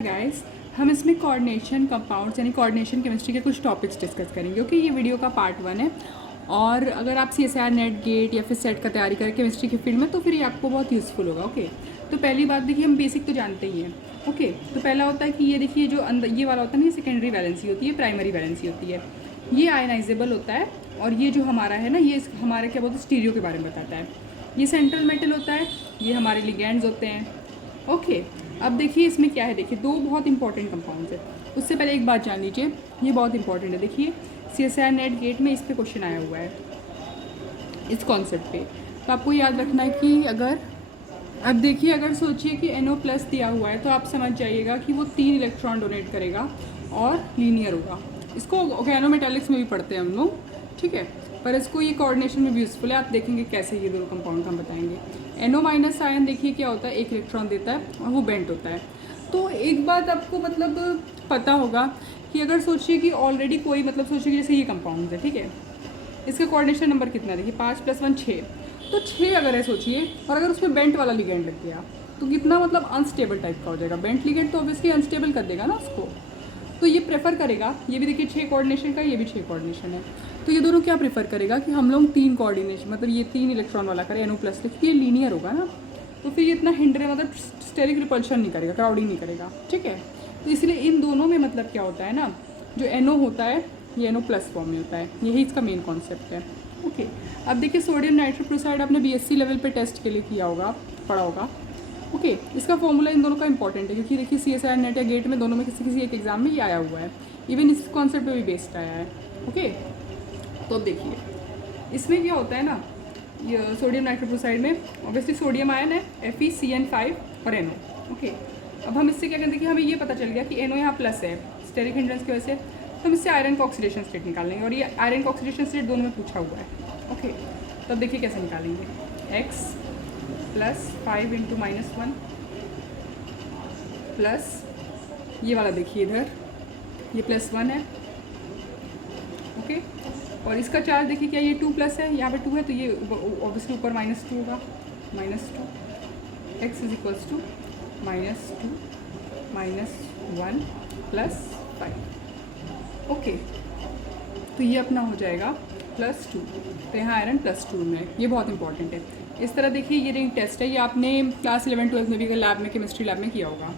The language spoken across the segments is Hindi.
गाइस, हम इसमें कोऑर्डिनेशन कंपाउंड्स यानी कोऑर्डिनेशन केमिस्ट्री के कुछ टॉपिक्स डिस्कस करेंगे। ओके, ये वीडियो का पार्ट 1 है। और अगर आप CSIR नेट गेट या फिर सेट का तैयारी करें केमिस्ट्री के फील्ड में तो फिर ये आपको बहुत यूज़फुल होगा। ओके, तो पहली बात देखिए, हम बेसिक तो जानते ही हैं। ओके, तो पहला होता है कि ये देखिए जो अंदर ये वाला होता है ना, ये सेकेंडरी वैलेंसी होती है, प्राइमरी वैलेंसी होती है। ये आयनाइजेबल होता है और ये जो हमारा है ना, ये हमारे क्या बोलते हैं, स्टीरियो के बारे में बताता है। ये सेंट्रल मेटल होता है, ये हमारे लिगेंड्स होते हैं। ओके, अब देखिए इसमें क्या है, देखिए दो बहुत इंपॉर्टेंट कंपाउंड्स है। उससे पहले एक बात जान लीजिए, ये बहुत इंपॉर्टेंट है। देखिए CSIR नेट गेट में इस पर क्वेश्चन आया हुआ है इस कॉन्सेप्ट पे। तो आपको याद रखना है कि अगर अब देखिए, अगर सोचिए कि NO+ दिया हुआ है तो आप समझ जाइएगा कि वो 3 इलेक्ट्रॉन डोनेट करेगा और लीनियर होगा। इसको ऑर्गेनोमेटालिक्स में भी पढ़ते हैं हम लोग, ठीक है, पर इसको ये कोऑर्डिनेशन में भी यूज़फुल है। आप देखेंगे कैसे ये दोनों कंपाउंड हम बताएंगे। NO- आयन देखिए क्या होता है, एक इलेक्ट्रॉन देता है और वो बेंट होता है। तो एक बात आपको मतलब पता होगा कि अगर सोचिए कि ऑलरेडी कोई मतलब सोचिए कि जैसे ये कंपाउंड है, ठीक है, इसका कोऑर्डिनेशन नंबर कितना है, देखिए 5 + 1 6। तो 6 अगर है सोचिए, और अगर उसमें बेंट वाला लिगेंड लग गया तो कितना मतलब अनस्टेबल टाइप का हो जाएगा। बेंट लिगेंड तो ऑब्वियसली अनस्टेबल कर देगा ना उसको। तो ये प्रेफर करेगा, ये भी देखिए 6 कोऑर्डिनेशन का, ये भी 6 कोऑर्डिनेशन है। तो ये दोनों क्या प्रेफर करेगा कि हम लोग 3 कोऑर्डिनेशन मतलब ये 3 इलेक्ट्रॉन वाला करें NO+, क्योंकि ये लीनियर होगा ना, तो फिर ये इतना हिंडर मतलब स्टेरिक रिपल्शन नहीं करेगा, क्राउडिंग नहीं करेगा, ठीक है। तो इसलिए इन दोनों में मतलब क्या होता है ना, जो NO होता है ये NO+ फॉर्म में होता है, यही इसका मेन कॉन्सेप्ट है। ओके, अब देखिए सोडियम नाइट्रोक्लोराइड आपने BSc लेवल पे टेस्ट के लिए किया होगा, पढ़ा होगा। ओके, इसका फॉर्मूला इन दोनों का इंपॉर्टेंट है क्योंकि देखिए CSIR नेट या गेट में दोनों में किसी किसी एक एग्जाम में ये आया हुआ है, इवन इस कॉन्सेप्ट पे भी बेस्ड आया है। ओके, तो अब देखिए इसमें क्या होता है ना, ये सोडियम नाइट्रोक्लोराइड में ऑब्वियसली सोडियम आयन है, FeCN5 और NO। ओके, अब हम इससे क्या करते हैं कि हमें ये पता चल गया कि NO यहाँ प्लस है स्टेरिक हिंड्रेंस की वजह से, तो हम इससे आयरन का ऑक्सीडेशन स्टेट निकाल लेंगे और ये आयरन का ऑक्सीडेशन स्टेट दोनों में पूछा हुआ है। ओके, तो अब देखिए कैसे निकालेंगे, X + 5 × -1 प्लस ये वाला देखिए इधर ये +1 है। ओके, और इसका चार्ज देखिए क्या, ये 2+ है, यहाँ पे 2 है तो ये ऑब्वियसली ऊपर -2 होगा, -2 x = -2 -1 + 5। ओके, तो ये अपना हो जाएगा +2, तो यहाँ आयरन +2 में, ये बहुत इंपॉर्टेंट है। इस तरह देखिए ये रिंग टेस्ट है, ये आपने क्लास 11-12 में भी लैब में केमिस्ट्री लैब में किया होगा।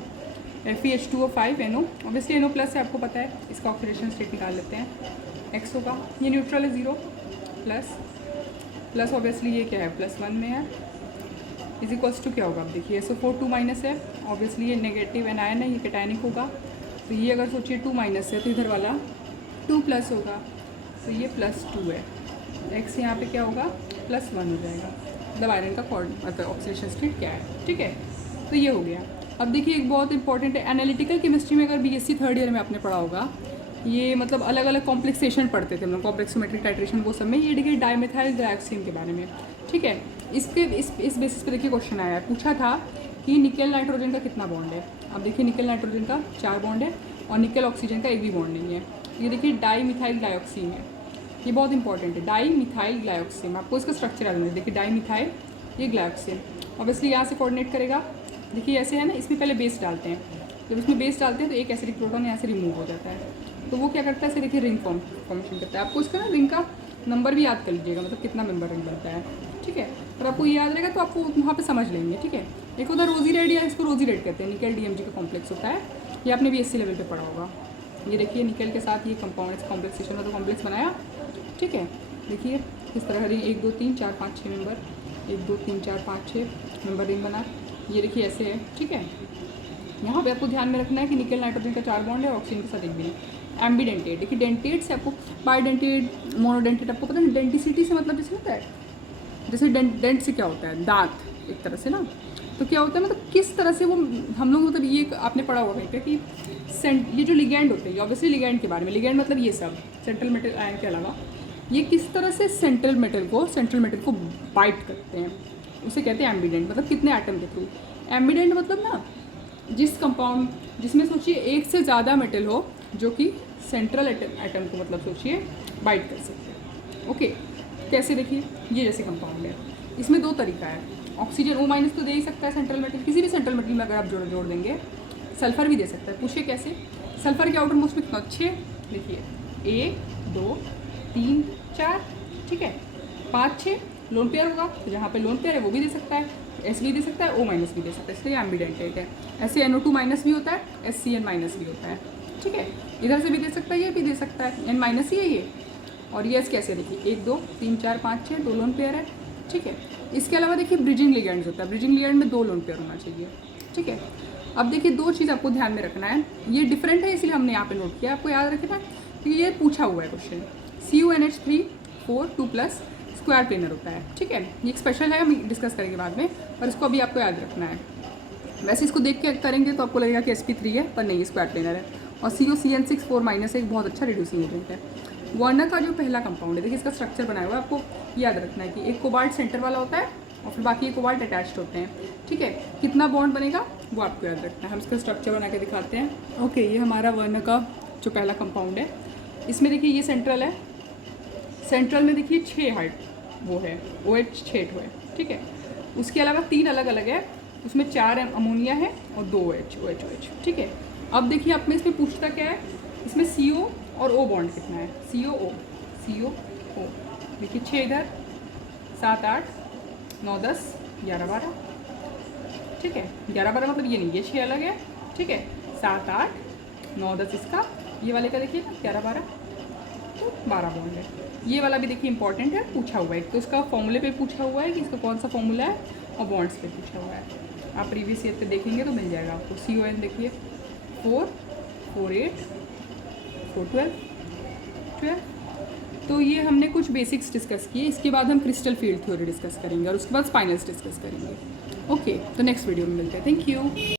FeH2O5 NO, ऑब्वियसली NO+ है आपको पता है, इसका ऑक्सीडेशन स्टेट निकाल लेते हैं। X होगा, ये न्यूट्रल है 0 प्लस ऑब्वियसली ये क्या है +1 में है, = क्या होगा, अब देखिए SO4 2- है, ऑब्वियसली ये नेगेटिव एनायन है, ये कैटायनिक होगा। तो ये अगर सोचिए 2- है तो इधर वाला 2+ होगा, तो ये +2 है। X यहाँ पे क्या होगा, +1 हो जाएगा, मतलब आयरन का मतलब ऑक्सीडेशन स्टेट क्या है, ठीक है। तो ये हो गया। अब देखिए एक बहुत इंपॉर्टेंट है, एनालिटिकल केमिस्ट्री में अगर BSc 3rd ईयर में आपने पढ़ा होगा, ये मतलब अलग अलग कॉम्प्लेक्सेशन पढ़ते थे हम लोग, कॉम्प्लेक्सोमेट्रिक टाइट्रेशन वो सब में, ये देखिए डाइमेथाइल ग्लाइकोसिन के बारे में, ठीक है। इसके इस बेसिस पे देखिए क्वेश्चन आया है, पूछा था कि निकल नाइट्रोजन का कितना बॉन्ड है। अब देखिए निकल नाइट्रोजन का 4 बॉन्ड है और निकल ऑक्सीजन का एक भी बॉन्ड नहीं है। ये देखिए डाईमिथाइल ग्लाइकोसिन है, ये बहुत इंपॉर्टेंट है, डाईमिथाइल ग्लाइकोसिन। आपको इसका स्ट्रक्चर याद है, देखिए डाईमिथाइल, ये ग्लाइकोसिन ऑब्वियसली यहाँ से कोऑर्डिनेट करेगा। देखिए ऐसे है ना, इसमें पहले बेस डालते हैं, जब इसमें बेस डालते हैं तो एक एसिडिक प्रोटॉन यहाँ से रिमूव हो जाता है, तो वो क्या करता है, ऐसे देखिए रिंग फॉर्मेशन करता है। आपको इसका ना रिंग का नंबर भी याद कर लीजिएगा, मतलब कितना मेंबर रिंग बनता है, ठीक है। और आपको याद रहेगा तो आपको वहाँ पे समझ लेंगे, ठीक है। एक होता है रोजी रेड, या इसको रोजी रेड कहते हैं, निकल DMG का कॉम्प्लेक्स होता है, ये आपने BSc लेवल पे पढ़ा होगा। ये देखिए निकल के साथ ये कंपाउंड कॉम्प्लेक्सेशन है तो कॉम्प्लेक्स बनाया, ठीक है। देखिए इस तरह रिंग 1 2 3 4 5 6 मेंबर, 1 2 3 4 5 6 मेंबर रिंग बना, ये देखिए ऐसे है, ठीक है। यहाँ पे आपको ध्यान में रखना है कि निकल नाइट्रोजन का 4 बॉन्ड है, ऑक्सीजन के साथ एक भी नहीं। एम्बीडेंटेट, देखिए डेंटेट से आपको बाईडेंटेट, मोनोडेंटेट, आपको पता है डेंटिसिटी से मतलब जैसे होता है, जैसे डेंट से क्या होता है, दांत एक तरह से ना, तो क्या होता है मतलब किस तरह से वो हम लोग मतलब ये आपने पढ़ा हुआ है कि ये जो लिगेंड होते हैं, ऑब्वियसली लिगेंड के बारे में, लिगेंड मतलब ये सब सेंट्रल मेटल आयन के अलावा ये किस तरह से सेंट्रल मेटल को बाइट करते हैं, उसे कहते हैं एम्बीडेंट। मतलब कितने एटम के थ्रू, एम्बीडेंट मतलब ना जिस कंपाउंड जिसमें सोचिए एक से ज़्यादा मेटल हो जो कि सेंट्रल एटम को मतलब सोचिए बाइट कर सकते हैं। ओके, कैसे देखिए, ये जैसे कंपाउंड है, इसमें 2 तरीका है, ऑक्सीजन O- तो दे ही सकता है सेंट्रल मेटल, किसी भी सेंट्रल मेटल में अगर आप जोड़ देंगे सल्फर भी दे सकता है। पूछिए कैसे? सल्फर के आउटर मोस्ट में कितना? 6। देखिए 1 2 3 4, ठीक है, 5 6 लोन पेयर होगा, तो जहाँ पे लोन पेयर है वो भी दे सकता है, एस भी दे सकता है, ओ माइनस भी दे सकता है, इसलिए एम्बिडेंटेट है। ऐसे NO2 माइनस भी होता है, SCN माइनस भी होता है, ठीक है, इधर से भी दे सकता है, ये भी दे सकता है, N माइनस ही है ये। और ये कैसे? देखिए 1 2 3 4 5 6 2 लोन पेयर है, ठीक है। इसके अलावा देखिए ब्रिजिंग लिगेंड्स होता है, ब्रिजिंग लिगेंड में 2 लोन पेयर होना चाहिए, ठीक है। अब देखिए 2 चीज़ आपको ध्यान में रखना है, ये डिफरेंट है इसलिए हमने यहाँ पे नोट किया, आपको याद रखना कि ये पूछा हुआ है क्वेश्चन। CuNH3 4 2+ स्क्वायर प्लेनर होता है, ठीक है, ये एक स्पेशल है, हम डिस्कस करेंगे बाद में, पर इसको अभी आपको याद रखना है। वैसे इसको देख के करेंगे तो आपको लगेगा कि sp3 है, पर नहीं, ये स्क्वायर प्लेनर है। और CuCN6 4- एक बहुत अच्छा रिड्यूसिंग एजेंट है। वर्नर का जो पहला कंपाउंड है, देखिए इसका स्ट्रक्चर बनाया हुआ है, आपको याद रखना है कि एक कोबाल्ट सेंटर वाला होता है और फिर बाकी ये कोबाल्ट अटैच्ड होते हैं, ठीक है। कितना बॉन्ड बनेगा वो आपको याद रखना है। हम इसका स्ट्रक्चर बना के दिखाते हैं। ओके, ये हमारा वर्नर का जो पहला कंपाउंड है, इसमें देखिए ये सेंट्रल है, सेंट्रल में देखिए 6 हाइट वो है, OH 6 है, ठीक है। उसके अलावा 3 अलग अलग है, उसमें 4 अमोनिया है और 2 OH, ठीक है। अब देखिए आप में इसमें पूछता क्या है, इसमें CO और O बॉन्ड कितना है, CO O, देखिए 6 इधर, 7 8 9 10 11 12, ठीक है। 11 12 मतलब ये नहीं, ये 6 अलग है, ठीक है। 7 8 9 10 इसका, ये वाले का देखिए 11 12, तो 12 बॉन्ड है। ये वाला भी देखिए इंपॉर्टेंट है, पूछा हुआ है, तो इसका फॉर्मूले पे पूछा हुआ है कि इसका कौन सा फॉर्मूला है, और बॉन्ड्स पे पूछा हुआ है। आप प्रीवियस ईयर पे देखेंगे तो मिल जाएगा आपको। CON देखिए 4 4 8 4 12 12। तो ये हमने कुछ बेसिक्स डिस्कस किए, इसके बाद हम क्रिस्टल फील्ड थ्योरी डिस्कस करेंगे और उसके बाद स्पाइनल्स डिस्कस करेंगे। ओके, तो नेक्स्ट वीडियो में मिलते हैं। Thank you.